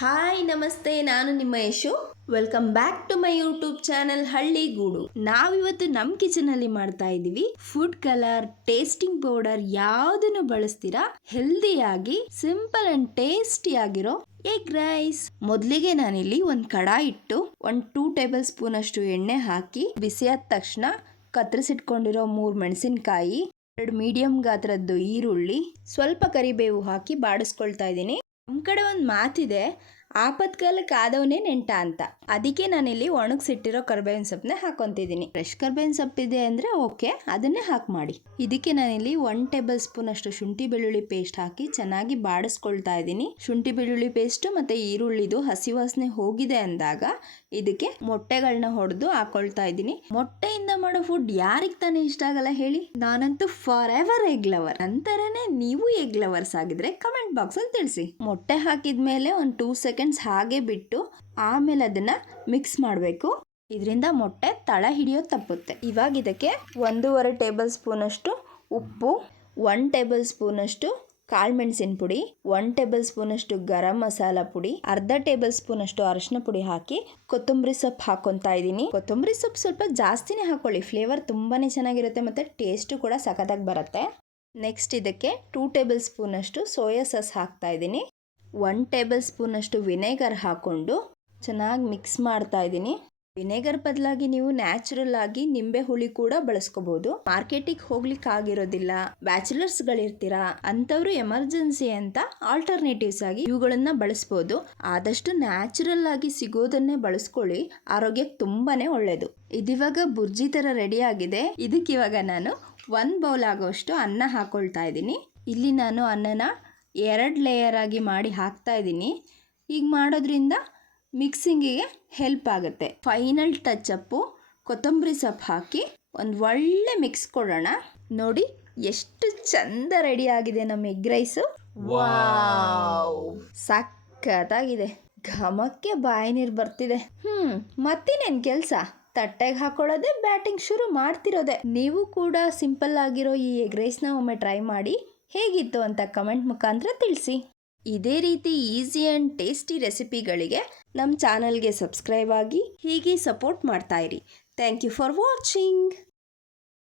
Hi ನಮಸ್ತೆ, ನಾನು ನಿಮ್ಮ Yashu. Welcome back to my YouTube channel Halligudu. ನಾವಿವತ್ತು ನಮ್ಮ ಕಿಚನಲ್ಲಿ ಮಾಡ್ತಾ ಇದ್ದೀವಿ ಫುಡ್ ಕಲರ್, ಟೇಸ್ಟಿಂಗ್ ಪೌಡರ್ ಯಾವುದನ್ನು ಬಳಸ್ತೀರಾ ಹೆಲ್ದಿಯಾಗಿ ಸಿಂಪಲ್ ಅಂಡ್ ಟೇಸ್ಟಿ ಆಗಿರೋ ಎಗ್ ರೈಸ್. ಮೊದಲಿಗೆ ನಾನಿಲ್ಲಿ ಒಂದು ಕಡಾಯಿ ಇಟ್ಟು 2 ಟೇಬಲ್ ಸ್ಪೂನ್ ಅಷ್ಟು ಎಣ್ಣೆ ಹಾಕಿ ಬಿಸಿಯಾದ ತಕ್ಷಣ ಕತ್ತರಿಸಿಟ್ಕೊಂಡಿರೋ 3 ಮೆಣಸಿನಕಾಯಿ, 2 ಮೀಡಿಯಂ ಗಾತ್ರದ್ದು ಈರುಳ್ಳಿ, ಸ್ವಲ್ಪ ಕರಿಬೇವು ಹಾಕಿ ಬಾಡಿಸ್ಕೊಳ್ತಾ ಇದ್ದೀನಿ. ನಮ್ಮ ಕಡೆ ಒಂದು ಮಾತಿದೆ, ಆಪತ್ಕಾಲಕ್ಕೆ ಆದವನೇ ನೆಂಟ ಅಂತ. ಅದಕ್ಕೆ ನಾನಿಲ್ಲಿ ಒಣಗಿಸಿಟ್ಟಿರೋ ಕರ್ಬೇವಿನ ಸೊಪ್ಪನ್ನ ಹಾಕೊತಿದ್ದೀನಿ. ಫ್ರೆಶ್ ಕರ್ಬೇವಿನ ಸೊಪ್ಪಿದೆ ಅಂದರೆ ಓಕೆ, ಅದನ್ನೇ ಹಾಕಿ ಮಾಡಿ. ಇದಕ್ಕೆ ನಾನಿಲ್ಲಿ 1 ಟೇಬಲ್ ಸ್ಪೂನ್ ಅಷ್ಟು ಶುಂಠಿ ಬೆಳ್ಳುಳ್ಳಿ ಪೇಸ್ಟ್ ಹಾಕಿ ಚೆನ್ನಾಗಿ ಬಾಡಿಸ್ಕೊಳ್ತಾ ಇದ್ದೀನಿ. ಶುಂಠಿ ಬೆಳ್ಳುಳ್ಳಿ ಪೇಸ್ಟ್ ಮತ್ತು ಈರುಳ್ಳಿದು ಹಸಿ ವಾಸನೆ ಹೋಗಿದೆ ಅಂದಾಗ ಇದಕ್ಕೆ ಮೊಟ್ಟೆಗಳನ್ನ ಹೊಡೆದು ಹಾಕೊಳ್ತಾ ಇದ್ದೀನಿ. ಮೊಟ್ಟೆಯಿಂದ ಮಾಡೋ ಫುಡ್ ಯಾರಿಗೆ ತಾನೇ ಇಷ್ಟ ಆಗಲ್ಲ ಹೇಳಿ? ನಾನಂತೂ ಫಾರ್ ಎವರ್ ಎಗ್ ಲವರ್. ನಂತರನೇ ನೀವು ಎಗ್ ಲವರ್ಸ್ ಆಗಿದ್ರೆ ಕಮೆಂಟ್ ಬಾಕ್ಸ್ ಅಲ್ಲಿ ತಿಳಿಸಿ. ಮೊಟ್ಟೆ ಹಾಕಿದ್ಮೇಲೆ ಒಂದು 2 ಸೆಕೆಂಡ್ಸ್ ಹಾಗೆ ಬಿಟ್ಟು ಆಮೇಲೆ ಅದನ್ನ ಮಿಕ್ಸ್ ಮಾಡಬೇಕು. ಇದರಿಂದ ಮೊಟ್ಟೆ ತಳ ಹಿಡಿಯೋದು ತಪ್ಪುತ್ತೆ. ಇವಾಗ ಇದಕ್ಕೆ 1.5 ಟೇಬಲ್ ಸ್ಪೂನ್ ಅಷ್ಟು ಉಪ್ಪು, 1 ಟೇಬಲ್ ಸ್ಪೂನ್ ಅಷ್ಟು ಕಾಳುಮೆಣಸಿನ ಪುಡಿ, 1 ಟೇಬಲ್ ಸ್ಪೂನ್ ಅಷ್ಟು ಗರಂ ಮಸಾಲ ಪುಡಿ, ಅರ್ಧ ಟೇಬಲ್ ಸ್ಪೂನ್ ಅಷ್ಟು ಅರಿಶಿನ ಪುಡಿ ಹಾಕಿ ಕೊತ್ತಂಬರಿ ಸೊಪ್ಪು ಹಾಕೊತಾ ಇದ್ದೀನಿ. ಕೊತ್ತಂಬರಿ ಸೊಪ್ಪು ಸ್ವಲ್ಪ ಜಾಸ್ತಿನೇ ಹಾಕೊಳ್ಳಿ, ಫ್ಲೇವರ್ ತುಂಬಾನೇ ಚೆನ್ನಾಗಿರುತ್ತೆ ಮತ್ತು ಟೇಸ್ಟು ಕೂಡ ಸಖತ್ತಾಗಿ ಬರುತ್ತೆ. ನೆಕ್ಸ್ಟ್ ಇದಕ್ಕೆ 2 ಟೇಬಲ್ ಸ್ಪೂನ್ ಅಷ್ಟು ಸೋಯಾ ಸಾಸ್ ಹಾಕ್ತಾ ಇದ್ದೀನಿ. 1 ಟೇಬಲ್ ಸ್ಪೂನ್ ಅಷ್ಟು ವಿನೆಗರ್ ಹಾಕೊಂಡು ಚೆನ್ನಾಗಿ ಮಿಕ್ಸ್ ಮಾಡ್ತಾ ಇದ್ದೀನಿ. ವಿನೆಗರ್ ಬದಲಾಗಿ ನೀವು ನ್ಯಾಚುರಲ್ ಆಗಿ ನಿಂಬೆ ಹುಳಿ ಕೂಡ ಬಳಸ್ಕೋಬಹುದು. ಮಾರ್ಕೆಟಿಗೆ ಹೋಗ್ಲಿಕ್ಕೆ ಆಗಿರೋದಿಲ್ಲ, ಬ್ಯಾಚುಲರ್ಸ್ಗಳಿರ್ತೀರಾ ಅಂಥವ್ರು ಎಮರ್ಜೆನ್ಸಿ ಅಂತ ಆಲ್ಟರ್ನೇಟಿವ್ಸ್ ಆಗಿ ಇವುಗಳನ್ನ ಬಳಸ್ಬೋದು. ಆದಷ್ಟು ನ್ಯಾಚುರಲ್ ಆಗಿ ಸಿಗೋದನ್ನೇ ಬಳಸ್ಕೊಳ್ಳಿ, ಆರೋಗ್ಯಕ್ಕೆ ತುಂಬಾನೇ ಒಳ್ಳೆಯದು. ಇದಿವಾಗ ಬುರ್ಜಿ ಥರ ರೆಡಿ ಆಗಿದೆ. ಇದಕ್ಕಿವಾಗ ನಾನು 1 ಬೌಲ್ ಆಗೋಷ್ಟು ಅನ್ನ ಹಾಕೊಳ್ತಾ ಇದ್ದೀನಿ. ಇಲ್ಲಿ ನಾನು ಅನ್ನನ 2 ಲೇಯರ್ ಆಗಿ ಮಾಡಿ ಹಾಕ್ತಾ ಇದ್ದೀನಿ. ಈಗ ಮಾಡೋದ್ರಿಂದ ಮಿಕ್ಸಿಂಗಿಗೆ ಹೆಲ್ಪ್ ಆಗುತ್ತೆ. ಫೈನಲ್ ಟಚಪ್ಪು ಕೊತ್ತಂಬರಿ ಸೊಪ್ಪು ಹಾಕಿ ಒಂದು ಒಳ್ಳೆ ಮಿಕ್ಸ್ ಕೊಡೋಣ. ನೋಡಿ ಎಷ್ಟು ಚಂದ ರೆಡಿ ಆಗಿದೆ ನಮ್ಮ ಎಗ್ ರೈಸು. ವಾವ್, ಸಖತ್ತಾಗಿದೆ. ಘಮಕ್ಕೆ ಬಾಯಿ ನೀರು ಬರ್ತಿದೆ. ಮತ್ತಿನೇನು ಕೆಲಸ, ತಟ್ಟೆಗೆ ಹಾಕೊಳ್ಳೋದೆ, ಬ್ಯಾಟಿಂಗ್ ಶುರು ಮಾಡ್ತಿರೋದೆ. ನೀವು ಕೂಡ ಸಿಂಪಲ್ ಆಗಿರೋ ಈ ಎಗ್ ರೈಸ್ನ ಒಮ್ಮೆ ಟ್ರೈ ಮಾಡಿ ಹೇಗಿತ್ತು ಅಂತ ಕಮೆಂಟ್ ಮುಖಾಂತರ ತಿಳಿಸಿ. ಇದೇ ರೀತಿ ಈಸಿ ಆ್ಯಂಡ್ ಟೇಸ್ಟಿ ರೆಸಿಪಿಗಳಿಗೆ ನಮ್ಮ ಚಾನಲ್ಗೆ ಸಬ್ಸ್ಕ್ರೈಬ್ ಆಗಿ ಹೀಗೆ ಸಪೋರ್ಟ್ ಮಾಡ್ತಾ ಇರಿ. Thank you for watching.